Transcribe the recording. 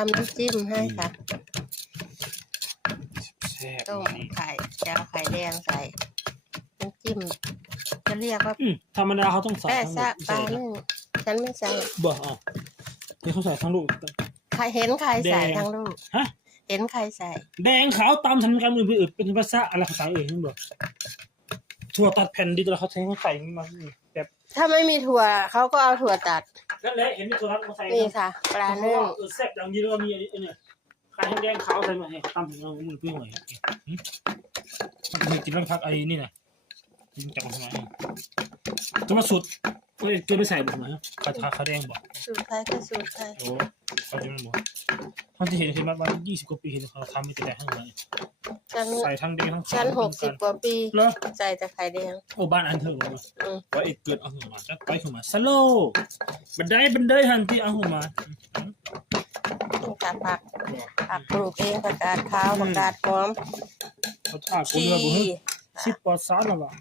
ตำน้ำจิ้มให้ค่ะแซ่บ ต้มไข่แก้วไข่แดงใส่น้ำจิ้มจะเรียกว่า ธรรมดาเขาต้องใส่ แป้ ทั้งหม ซะ ด ปลานึ่งฉันไม่ใส่ บ่อ๋อที่เขาใส่ทั้งลูก ใครเห็นใครใส่ แดง ทั้งลูก ฮะ เห็นใครใส่ แดงขาวตามทันกันมือเป็นภาษาอะไรภาษาอื่นนี่บ่ถั่วตัดแผ่นดิแล้วเขาใช้ใส่มาแบบ ถ้าไม่มีถั่วเขาก็เอาถั่วตัด นั่นแหละเห็นมีถั่วตัดมาใส่ นี่ค่ะ ปลานึ่ง แซ่บอย่างนี้แล้วก็มีอันนี้ไข่แดงขาวใส่มาให้ตำถึงเรามือเปรี้ยวหน่อยมันเคยกินแล้วพักไอ้นี่นะกินจากมันทำไมจะมาสุดเฮ้ยจะไปใส่บ่ทำไมข้าวแดงบ่ สูตรไทยก็สูตรไทย โอ้เขาจะไม่บอกเขาจะเห็นมาวัน20 กว่าปีเห็นเขาทำไม่แต่ทั้งนั้น ฉัน ใส่ทั้งแดงทั้งขาว ฉัน60 กว่าปี เหรอ ใส่แต่ไข่แดง โอ้บ้านอันเธอมา อืม ว่าไอ้เกิดเอาหัวมาจักไปขึ้นมาสโลบันไดหันที่เอาหัวมา ต้องการผักปลูกเองผักกาดขาวผักกาดหอม เขาถ่ากู ชี เรือบุ้ง10 ปอดซาแล้วว่ะ